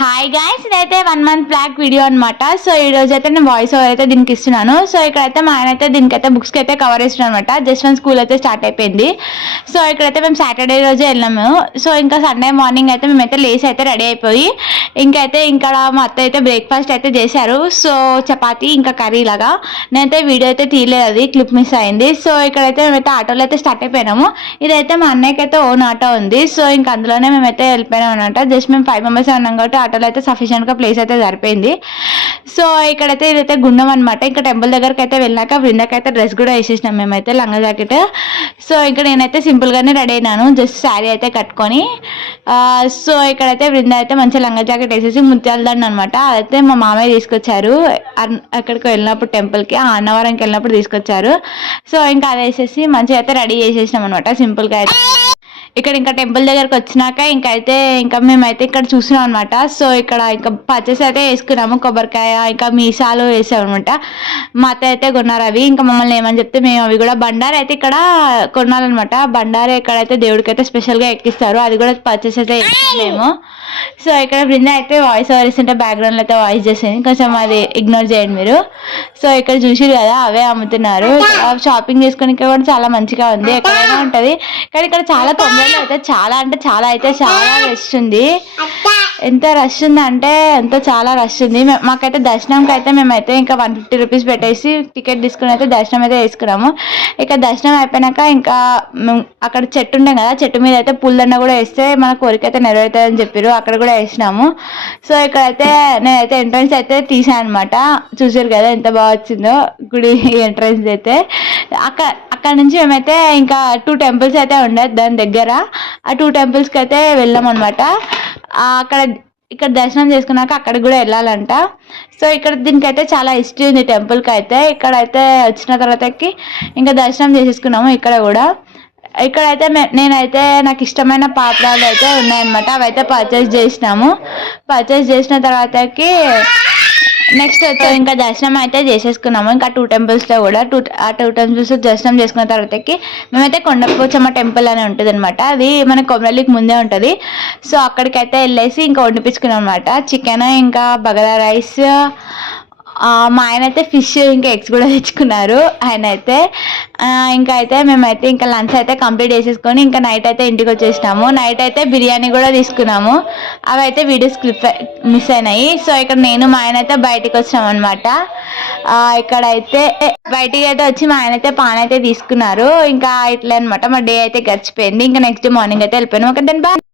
Hi guys, ఇదైతే 1 month black video అనమాట. So ఈ రోజు అయితే నేను వాయిస్ ఓవర్ అయితే దీనికి ఇస్తున్నాను. సో ఇక్కడైతే మా ఆయన అయితే దీనికైతే బుక్స్కి అయితే కవర్ ఇస్తున్నాను అనమాట. జస్ట్ వన్ స్కూల్ అయితే స్టార్ట్ అయిపోయింది. సో ఇక్కడైతే మేము సాటర్డే రోజే వెళ్ళాము. సో ఇంకా సండే మార్నింగ్ అయితే మేమైతే లేసి అయితే రెడీ అయిపోయి ఇంకైతే ఇక్కడ మా అత్త అయితే బ్రేక్ఫాస్ట్ అయితే చేశారు. సో చపాతీ ఇంకా కర్రీ లాగా. నేనైతే వీడియో అయితే తీయలేదు, అది క్లిప్ మిస్ అయింది. సో ఇక్కడైతే మేమైతే ఆటోలో అయితే స్టార్ట్ అయిపోయినాము. ఇదైతే మా అన్నయ్యకి అయితే ఓన్ ఆటో ఉంది. సో ఇంకా అందులోనే మేమైతే వెళ్ళిపోయినాం అనమాట. జస్ట్ మేము 5 members ఉన్నాం కాబట్టి ఆటోలో అయితే సఫిషియెంట్గా ప్లేస్ అయితే సరిపోయింది. సో ఇక్కడైతే ఇదైతే గుండం అనమాట. ఇంకా టెంపుల్ దగ్గరికి అయితే వెళ్ళాక బృందాకైతే డ్రెస్ కూడా వేసేసినాం మేమైతే, లంగా జాకెట్. సో ఇక్కడ నేనైతే సింపుల్గానే రెడీ అయినాను, జస్ట్ శారీ అయితే కట్టుకొని. సో ఇక్కడైతే బృంద అయితే మంచిగా లంగా జాకెట్ వేసేసి ముత్యాలదండ అనమాట, అదైతే మా మామయ్య తీసుకొచ్చారు అక్కడికి వెళ్ళినప్పుడు, టెంపుల్కి అన్నవరంకి వెళ్ళినప్పుడు తీసుకొచ్చారు. సో ఇంకా అది వేసేసి మంచిగా అయితే రెడీ చేసేసినాం అనమాట సింపుల్గా అయితే. ఇక్కడ ఇంకా టెంపుల్ దగ్గరకు వచ్చినాక ఇంకా మేమైతే ఇక్కడ చూసినాం అనమాట. సో ఇక్కడ ఇంకా పర్చేస్ అయితే వేసుకున్నాము, కొబ్బరికాయ ఇంకా మీసాలు వేసాం అనమాట. మా అత్త అయితే కొన్నారు అవి. ఇంకా మమ్మల్ని ఏమని చెప్తే మేము అవి కూడా బండారు అయితే ఇక్కడ కొనాలన్నమాట. బండారు ఇక్కడైతే దేవుడికి అయితే స్పెషల్గా ఎక్కిస్తారు, అది కూడా పర్చేస్ అయితే వేసాము మేము. సో ఇక్కడ బృంద అయితే వాయిస్ ఓవర్ ఇస్తుంటే బ్యాక్గ్రౌండ్లో అయితే వాయిస్ చేసింది, కొంచెం అది ఇగ్నోర్ చేయండి మీరు. సో ఇక్కడ చూసిరు కదా, అవే అమ్ముతున్నారు. షాపింగ్ చేసుకోనికి కూడా చాలా మంచిగా ఉంది, ఎక్కడైనా ఉంటుంది. కానీ ఇక్కడ చాలా తొందరలో అయితే చాలా రష్ ఉంది. ఎంత రష్ ఉందంటే చాలా రష్ ఉంది. మాకైతే దర్శనంకి అయితే మేమైతే ఇంకా 150 rupees పెట్టేసి టికెట్ తీసుకుని అయితే దర్శనం అయితే వేసుకున్నాము. ఇక దర్శనం అయిపోయినాక ఇంకా అక్కడ చెట్టు ఉండే కదా, చెట్టు మీద అయితే పూలదండ కూడా వేస్తే మన కోరిక అయితే నెరవేరుతుందని చెప్పారు, అక్కడ కూడా వేసినాము. సో ఇక్కడైతే నేనైతే ఎంట్రన్స్ అయితే తీసాను అనమాట. చూసారు కదా ఎంత బాగా వచ్చిందో గుడి ఎంట్రన్స్ అయితే. అక్కడ నుంచి మేమైతే ఇంకా 2 temples అయితే ఉండేది దాని దగ్గర. ఆ 2 temples అయితే వెళ్ళాం అనమాట. ఇక్కడ దర్శనం చేసుకున్నాక అక్కడికి కూడా వెళ్ళాలంట. సో ఇక్కడ దీనికైతే చాలా హిస్టరీ ఉంది టెంపుల్కి అయితే. ఇక్కడైతే వచ్చిన తర్వాతకి ఇంకా దర్శనం చేసేసుకున్నాము. ఇక్కడైతే నేనైతే నాకు ఇష్టమైన పాపడాలు అయితే ఉన్నాయన్నమాట, అవైతే పర్చేస్ చేసిన తర్వాతకి నెక్స్ట్ అయితే ఇంకా దర్శనం అయితే చేసేసుకున్నాము. ఇంకా 2 temples కూడా 2 temples దర్శనం చేసుకున్న తర్వాతకి మేమైతే కొండపోచమ్మ టెంపుల్ అని ఉంటుంది అనమాట, అది మన కొమరలికి ముందే ఉంటుంది. సో అక్కడికైతే వెళ్ళేసి ఇంకా వండిపించుకున్నాం అనమాట. చికెన్ ఇంకా బగారా రైస్, మా ఆయన అయితే ఫిష్ ఇంకా ఎగ్స్ కూడా తెచ్చుకున్నారు ఆయన అయితే. ఇంకా అయితే మేమైతే ఇంకా లంచ్ అయితే కంప్లీట్ చేసేసుకొని ఇంకా నైట్ అయితే ఇంటికి వచ్చేసినాము. నైట్ అయితే బిర్యానీ కూడా తీసుకున్నాము, అవి అయితే వీడియోస్ క్లిప్ మిస్ అయినాయి. సో ఇక్కడ నేను మా ఆయన అయితే బయటికి వచ్చాము అనమాట. ఇక్కడైతే బయటికి అయితే వచ్చి మా ఆయన అయితే పాన్ అయితే తీసుకున్నారు. ఇంకా ఇట్లా అనమాట మా డే అయితే గడిచిపోయింది. ఇంకా నెక్స్ట్ డే మార్నింగ్ అయితే వెళ్ళిపోయాను. Okay, then bye.